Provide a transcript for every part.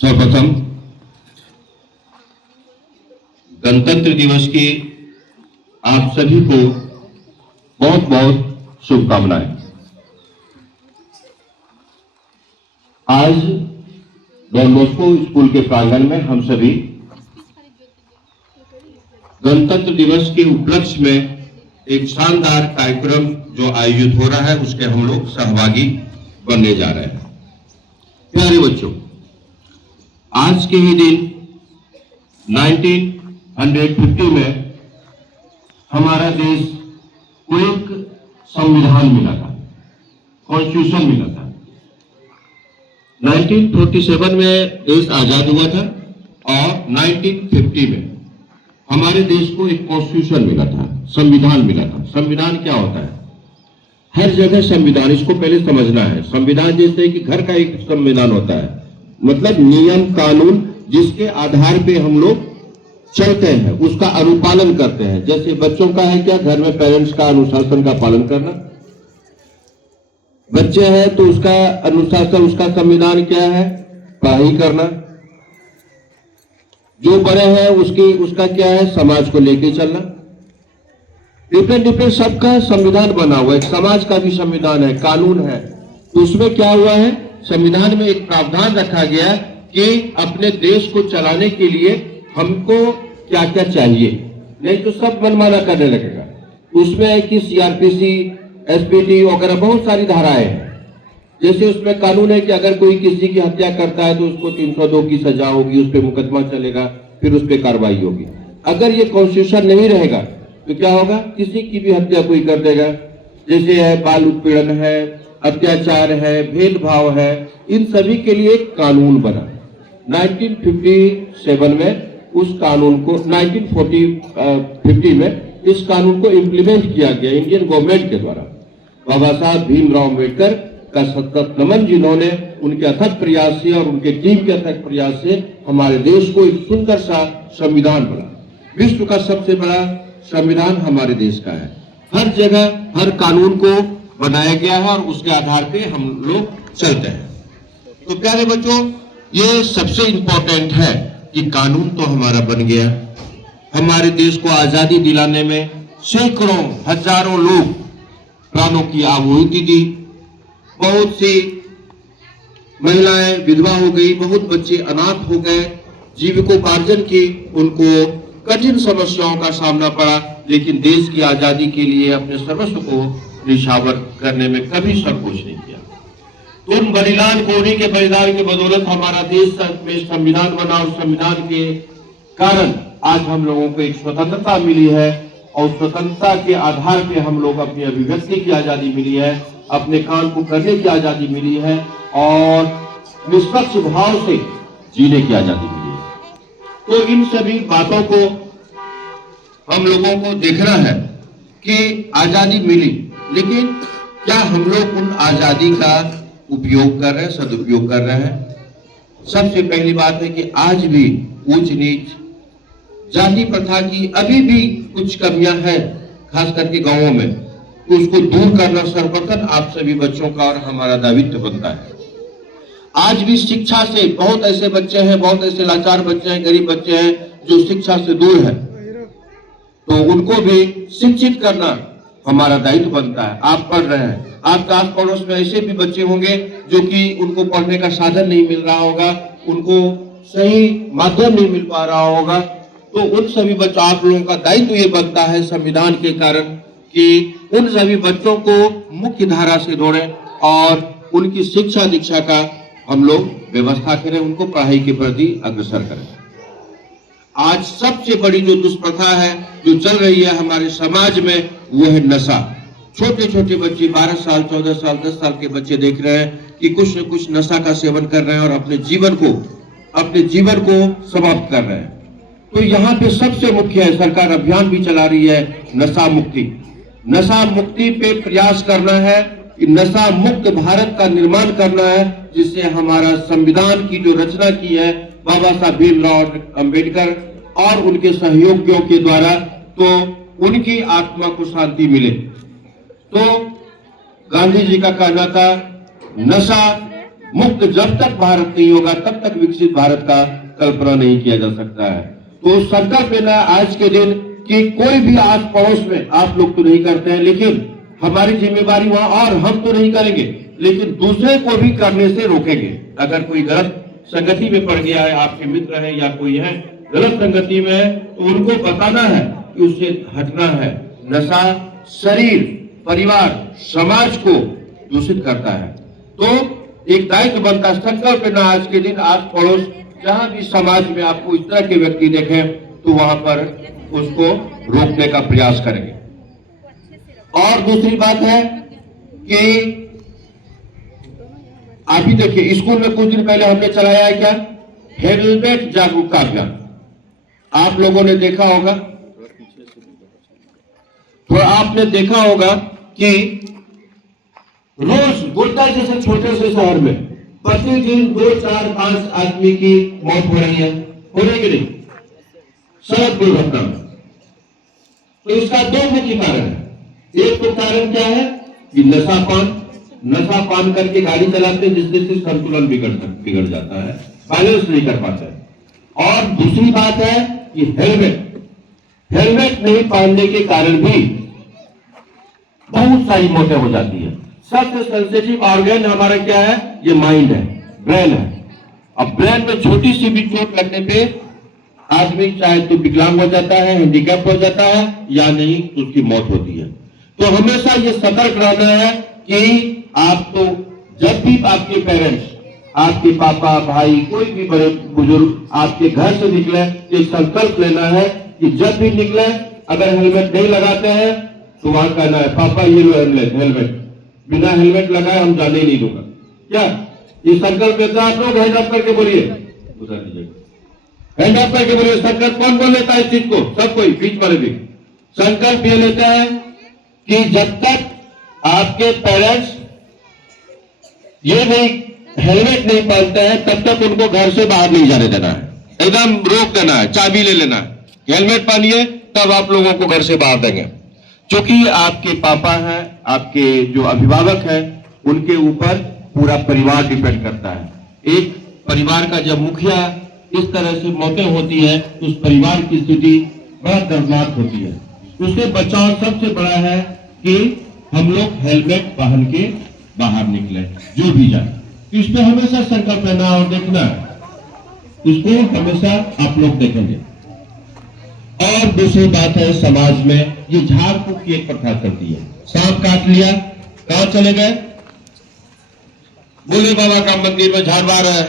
सर्वप्रथम गणतंत्र दिवस की आप सभी को बहुत बहुत शुभकामनाएं। आज डॉन बॉस्को स्कूल के प्रांगण में हम सभी गणतंत्र दिवस के उपलक्ष्य में एक शानदार कार्यक्रम जो आयोजित हो रहा है उसके हम लोग सहभागी बनने जा रहे हैं। प्यारे बच्चों, आज के ही दिन 1950 में हमारा देश को एक संविधान मिला था, कॉन्स्टिट्यूशन मिला था। 1947 में देश आजाद हुआ था और 1950 में हमारे देश को एक कॉन्स्टिट्यूशन मिला था, संविधान मिला था। संविधान क्या होता है? हर जगह संविधान, इसको पहले समझना है। संविधान जैसे कि घर का एक संविधान होता है, मतलब नियम कानून जिसके आधार पे हम लोग चलते हैं, उसका अनुपालन करते हैं। जैसे बच्चों का है क्या, घर में पेरेंट्स का अनुशासन का पालन करना। बच्चे हैं तो उसका अनुशासन, उसका संविधान क्या है? पढ़ाई करना। जो बड़े हैं उसका क्या है? समाज को लेके चलना। डिफरेंट सबका संविधान बना हुआ है। समाज का भी संविधान है, कानून है। तो उसमें क्या हुआ है? संविधान में एक प्रावधान रखा गया कि अपने देश को चलाने के लिए हमको क्या क्या चाहिए, नहीं तो सब मनमाना करने लगेगा। उसमें है कि सीआरपीसी, एसपीटी वगैरह बहुत सारी धाराएं हैं। जैसे उसमें कानून है कि अगर कोई किसी की हत्या करता है तो उसको 302 की सजा होगी, उस पर मुकदमा चलेगा, फिर उस पर कार्रवाई होगी। अगर ये कॉन्स्टिट्यूशन नहीं रहेगा तो क्या होगा? किसी की भी हत्या कोई कर देगा। जैसे है बाल उत्पीड़न है, अत्याचार है, भेदभाव है, इन सभी के लिए एक कानून बना। 1957 में उस कानून को, 1950 में इस कानून को इम्प्लीमेंट किया गया इंडियन गवर्नमेंट के द्वारा। बाबा साहब भीमराव अम्बेडकर का सतत नमन, जिन्होंने उनके अथक प्रयास से और उनके टीम के अथक प्रयास से हमारे देश को एक सुंदर सा संविधान बना। विश्व का सबसे बड़ा संविधान हमारे देश का है। हर जगह हर कानून को बनाया गया है और उसके आधार पे हम लोग चलते हैं। तो प्यारे बच्चों, ये सबसे इंपॉर्टेंट है कि कानून तो हमारा बन गया। हमारे देश को आजादी दिलाने में सैकड़ों हजारों लोग प्राणों की आहुति दी। बहुत सी महिलाएं विधवा हो गई, बहुत बच्चे अनाथ हो गए, जीविकोपार्जन की उनको कठिन समस्याओं का सामना पड़ा, लेकिन देश की आजादी के लिए अपने सर्वस्व को निछावर करने में कभी संकोच नहीं किया। तो उन बलिदान को, उन्हीं के बलिदान की बदौलत हमारा देश में संविधान बना और संविधान के कारण आज हम लोगों को एक स्वतंत्रता मिली है और स्वतंत्रता के आधार पे हम लोग अपनी अभिव्यक्ति की आजादी मिली है, अपने काम को करने की आजादी मिली है और निष्पक्ष भाव से जीने की आजादी मिली है। तो इन सभी बातों को हम लोगों को देखना है कि आजादी मिली, लेकिन क्या हम लोग उन आजादी का उपयोग कर रहे हैं, सदुपयोग कर रहे हैं? सबसे पहली बात है कि आज भी ऊंच नीच, जाति प्रथा की अभी भी कुछ कमियां हैं, खास करके गांवों में। तो उसको दूर करना सर्वप्रथम आप सभी बच्चों का और हमारा दायित्व बनता है। आज भी शिक्षा से बहुत ऐसे बच्चे हैं, बहुत ऐसे लाचार बच्चे हैं, गरीब बच्चे हैं जो शिक्षा से दूर है, तो उनको भी शिक्षित करना हमारा दायित्व बनता है। आप पढ़ रहे हैं, आपके आस पड़ोस में ऐसे भी बच्चे होंगे जो कि उनको पढ़ने का साधन नहीं मिल रहा होगा, उनको सही माध्यम नहीं मिल पा रहा होगा। तो उन सभी बच्चों, आप लोगों का दायित्व ये बनता है संविधान के कारण कि उन सभी बच्चों को मुख्य धारा से जोड़ें और उनकी शिक्षा दीक्षा का हम लोग व्यवस्था करें, उनको पढ़ाई के प्रति अग्रसर करें। आज सबसे बड़ी जो दुष्प्रथा है जो चल रही है हमारे समाज में, वो है नशा। छोटे छोटे बच्चे 12 साल, 14 साल, 10 साल के बच्चे देख रहे हैं कि कुछ न कुछ नशा का सेवन कर रहे हैं और अपने जीवन को समाप्त कर रहे हैं। तो यहाँ पे सबसे मुख्य है, सरकार अभियान भी चला रही है, नशा मुक्ति। नशा मुक्ति पे प्रयास करना है कि नशा मुक्त भारत का निर्माण करना है, जिससे हमारा संविधान की जो रचना की है बाबा साहब भीमराव अम्बेडकर और उनके सहयोगियों के द्वारा, तो उनकी आत्मा को शांति मिले। तो गांधी जी का कहना था, नशा मुक्त जब तक भारत नहीं होगा तब तक विकसित भारत का कल्पना नहीं किया जा सकता है। तो संकल्प लेना आज के दिन कि कोई भी आस पड़ोस में आप लोग तो नहीं करते हैं, लेकिन हमारी जिम्मेवारी वहां, और हम तो नहीं करेंगे लेकिन दूसरे को भी करने से रोकेंगे। अगर कोई गलत संगति में पड़ गया है, आपके मित्र है या कोई है गलत संगति में है, तो उनको बताना है कि उससे हटना है। नशा शरीर, परिवार, समाज को दूषित करता है। तो एक दायित्व बनता है, संकल्प लेना आज के दिन आस पड़ोस जहां भी समाज में आपको इस तरह के व्यक्ति देखें तो वहां पर उसको रोकने का प्रयास करेंगे। और दूसरी बात है कि अभी देखिए स्कूल में कुछ दिन पहले हमने चलाया है क्या, हेलमेट जागरूकता अभियान। आप लोगों ने देखा होगा, तो आपने देखा होगा कि रोज गोड्डा जैसे छोटे से शहर में प्रतिदिन 2, 4, 5 आदमी की मौत हो रही है, हो रही कि नहीं, सड़क दुर्घटना में। तो इसका दो मुख्य कारण है। एक तो कारण क्या है कि नशा पान करके गाड़ी चलाते हैं, जिससे से संतुलन बिगड़ जाता है, बैलेंस नहीं कर पाते हैं। और दूसरी बात है कि हेलमेट नहीं पहनने के कारण भी बहुत सारी मौतें हो जाती है। सबसे सेंसिटिव ऑर्गन हमारा क्या है, ये माइंड है, ब्रेन है। अब ब्रेन में छोटी सी भी चोट लगने पे आदमी चाहे तो विकलांग हो जाता है, हैंडीकैप हो जाता है, या नहीं तो उसकी मौत होती है। तो हमेशा ये सतर्क रहना है कि आप तो जब भी आपके पेरेंट्स, आपके पापा भाई, कोई भी बड़े बुजुर्ग आपके घर से निकले तो संकल्प लेना है कि जब भी निकले अगर हेलमेट नहीं लगाते हैं तो वहां कहना है, पापा ये लो हेलमेट, बिना हेलमेट लगाए हम जाने ही नहीं दूंगा। क्या ये संकल्प लेता है? आप लोग हैंड अप करके बोलिए, उधर दीजिएगा, हैंड अप करके बोलिए। संकल्प कौन बोल लेता है इस चीज को? सब कोई, बीच वाले भी। संकल्प ये लेता है कि जब तक आपके पेरेंट्स ये नहीं हेलमेट नहीं पहनते हैं तब तक उनको घर से बाहर नहीं जाने देना है, एकदम रोक देना है, चाबी ले लेना है, हेलमेट पहनिए तब आप लोगों को घर से बाहर देंगे। क्योंकि आपके पापा हैं, आपके जो अभिभावक हैं, उनके ऊपर पूरा परिवार डिपेंड करता है। एक परिवार का जब मुखिया इस तरह से मौतें होती है तो उस परिवार की स्थिति बड़ा दर्दनाक होती है। उससे बचाव सबसे बड़ा है कि हम लोग हेलमेट पहन के बाहर निकले, जो भी जाए। इस पे हमेशा संकल्प लेना और देखना, इसको हमेशा आप लोग देखेंगे। और दूसरी बात है, समाज में ये झाड़ फूक की एक प्रथा करती है। सांप काट लिया, कहां चले गए, भोले बाबा का मंदिर में झाड़ मार है,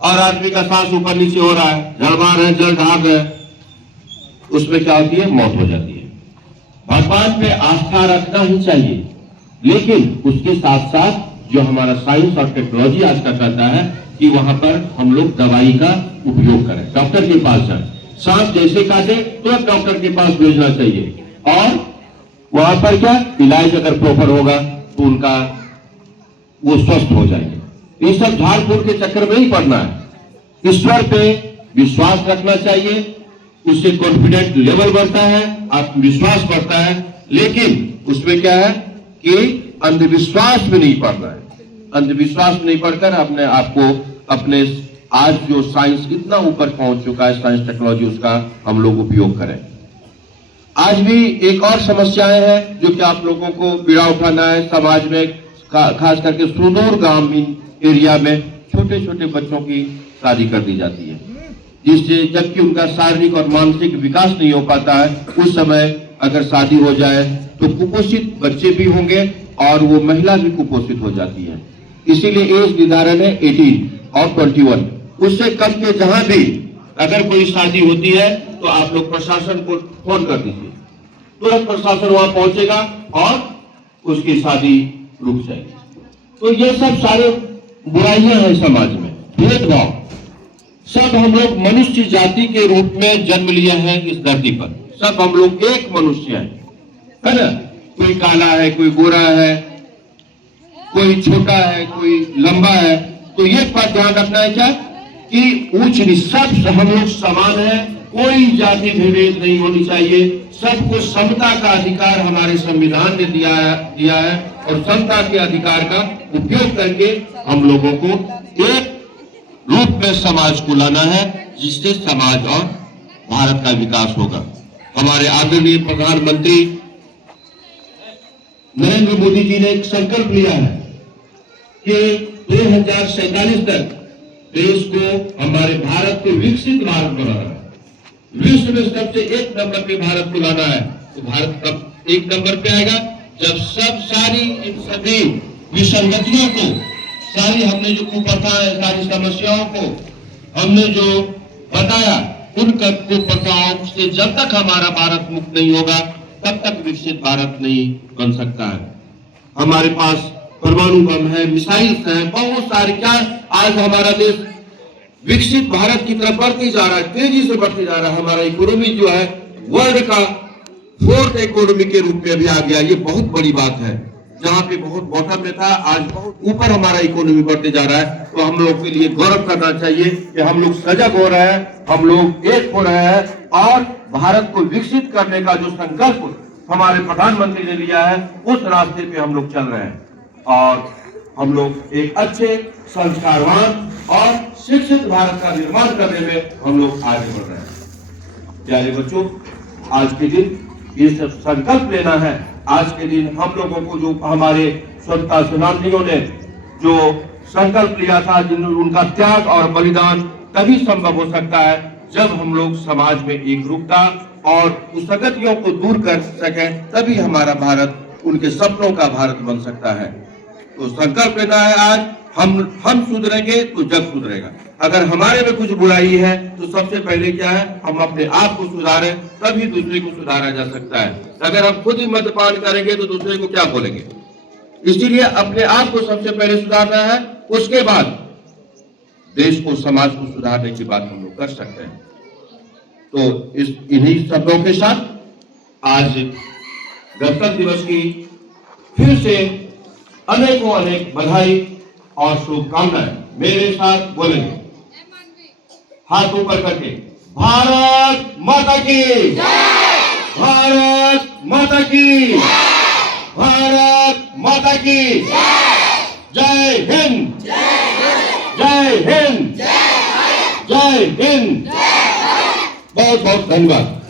और आदमी का सांस ऊपर नीचे हो रहा है, झाड़ मार है, जल ढार है, उसमें क्या होती है, मौत हो जाती है। भगवान पे आस्था रखना ही चाहिए, लेकिन उसके साथ साथ जो हमारा साइंस और टेक्नोलॉजी आज का कहता है कि वहां पर हम लोग दवाई का उपयोग करें, डॉक्टर के पास जाए, सांप जैसे काटे तुरंत डॉक्टर के पास भेजना चाहिए, और वहां पर क्या इलाज अगर प्रॉपर होगा तो उनका वो स्वस्थ हो जाएंगे। ये सब झाड़ फूक के चक्कर में नहीं पड़ना है, ईश्वर पे विश्वास रखना चाहिए, उससे कॉन्फिडेंस लेवल बढ़ता है, आत्मविश्वास बढ़ता है। लेकिन उसमें क्या है कि अंधविश्वास में नहीं पड़ना है। अंधविश्वास में नहीं पढ़कर अपने आप को अपने आज जो साइंस इतना ऊपर पहुंच चुका है, साइंस टेक्नोलॉजी, उसका हम लोग उपयोग करें। आज भी एक और समस्याएं हैं जो कि आप लोगों को पीड़ा उठाना है। समाज में खास करके सुदूर ग्रामीण एरिया में छोटे छोटे बच्चों की शादी कर दी जाती है, जिससे जबकि उनका शारीरिक और मानसिक विकास नहीं हो पाता है, उस समय अगर शादी हो जाए तो कुपोषित बच्चे भी होंगे और वो महिला भी कुपोषित हो जाती है। इसीलिए एज निर्धारण है 18 और 21, उससे कम के जहां भी अगर कोई शादी होती है तो आप लोग प्रशासन को फोन कर दीजिए, तुरंत प्रशासन वहां पहुंचेगा और उसकी शादी रुक जाएगी। तो ये सब सारे बुराइयां हैं समाज में, भेदभाव, सब हम लोग मनुष्य जाति के रूप में जन्म लिए हैं इस धरती पर, सब हम लोग एक मनुष्य है ना। कोई काला है, कोई गोरा है, कोई छोटा है, कोई लंबा है। तो ये बात ध्यान रखना है क्या कि ऊंच नीच सब हम लोग समान है, कोई जाति भेद नहीं होनी चाहिए, सबको समता का अधिकार हमारे संविधान ने दिया है। और क्षमता के अधिकार का उपयोग करके हम लोगों को एक रूप में समाज को लाना है, जिससे समाज और भारत का विकास होगा। हमारे आदरणीय प्रधानमंत्री नरेंद्र मोदी जी ने एक संकल्प लिया है कि 2047 तक देश को, हमारे भारत को विकसित भारत बनाना है, विश्व में सबसे एक नंबर पे भारत को लाना है। तो भारत कब एक नंबर पे आएगा? जब इन सभी विसंगतियों को, सारी हमने जो कुप्रथाएं, सारी समस्याओं को हमने जो बताया, उन कुप्रथाओं से जब तक हमारा भारत मुक्त नहीं होगा, तब तक विकसित भारत नहीं बन सकता है। हमारे पास परमाणु बम है, मिसाइल्स हैं, बहुत सारे। क्या आज हमारा देश विकसित भारत की तरफ बढ़ते जा रहा है, तेजी से बढ़ते जा रहा है। हमारा इकोनॉमी जो है वर्ल्ड का 4th इकोनॉमी के रूप में भी आ गया। ये बहुत बड़ी बात है। जहां पे बहुत बॉटम में था, आज बहुत ऊपर हमारा इकोनॉमी बढ़ते जा रहा है। तो हम लोग के लिए गौरव करना चाहिए कि हम लोग सजग हो रहे हैं, हम लोग एक हो रहे हैं और भारत को विकसित करने का जो संकल्प हमारे प्रधानमंत्री ने लिया है, उस रास्ते पे हम लोग चल रहे हैं। और हम लोग एक अच्छे, संस्कारवान और शिक्षित भारत का निर्माण करने में हम लोग आगे बढ़ रहे हैं। प्यारे बच्चों, आज के दिन ये सब संकल्प लेना है। आज के दिन हम लोगों को, जो हमारे स्वतंत्रता सेनानियों ने जो संकल्प लिया था, उनका त्याग और बलिदान तभी संभव हो सकता है जब हम लोग समाज में एकरूपता और विसंगतियों को दूर कर सके, तभी हमारा भारत उनके सपनों का भारत बन सकता है। तो संकल्प लेना है आज। हम सुधरेंगे तो जग सुधरेगा। अगर हमारे में कुछ बुराई है तो सबसे पहले क्या है, हम अपने आप को सुधारें, तभी दूसरे को सुधारा जा सकता है। अगर हम खुद ही मद्यपान करेंगे तो दूसरे को क्या बोलेंगे? इसीलिए अपने आप को सबसे पहले सुधारना है, उसके बाद देश को, समाज को सुधारने की बात हम लोग कर सकते हैं। तो इन्हीं शब्दों के साथ आज गणतंत्र दिवस की फिर से अनेकों अनेक बधाई और शुभकामनाएं। मेरे साथ बोलेंगे, हाथ ऊपर करके, भारत माता की जय, भारत माता की, भारत माता की जय हिंद, जय हिंद, जय हिंद। बहुत बहुत धन्यवाद।